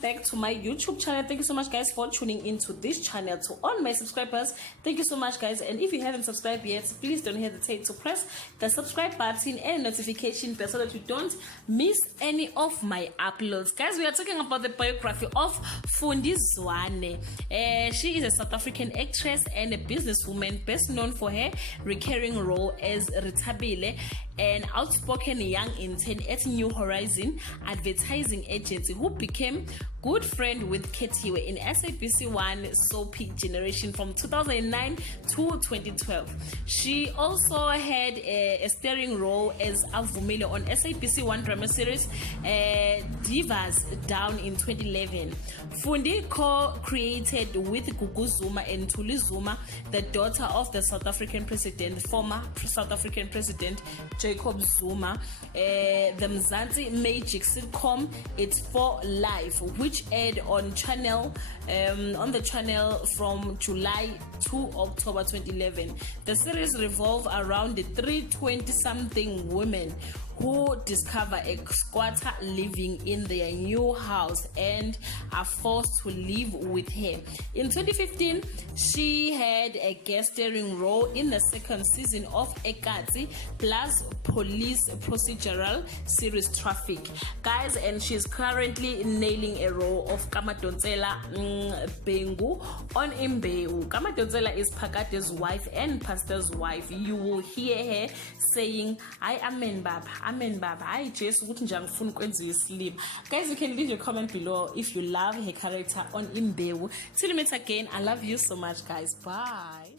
back to my YouTube channel. Thank you so much, guys, for tuning into this channel. To all my subscribers, thank you so much, guys. And if you haven't subscribed yet, please don't hesitate to press the subscribe button and notification bell so that you don't miss any of my uploads. Guys, we are talking about the biography of Fundi Zwane. She is a South African actress and a businesswoman, best known for her recurring role as Ritabile, an outspoken young intern at New Horizon advertising agency who became good friend with Ketiwe in SABC1 soapy generation from 2009 to 2012. She also had a starring role as Avumile on SABC1 drama series Divas Down in 2011. Fundi co-created with Gugu Zuma and Tuli Zuma, the daughter of the former South African President Jacob Zuma, the Mzansi Magic sitcom It's For Life, which aired on the channel from July to October 2011. The series revolves around the 320-something women who discover a squatter living in their new house and are forced to live with her. In 2015, she had a guest starring role in the second season of Ekati plus police procedural series Traffic. Guys, and she's currently nailing a role of Kamadonsela Bengu on Imbewu. Kamadonsela is Pakate's wife and pastor's wife. You will hear her saying, I amen baba, I just wouldn't jump phone you sleep. Guys, you can leave your comment below if you love her character on Imbewu. Till we meet again, I love you so much, guys. Bye.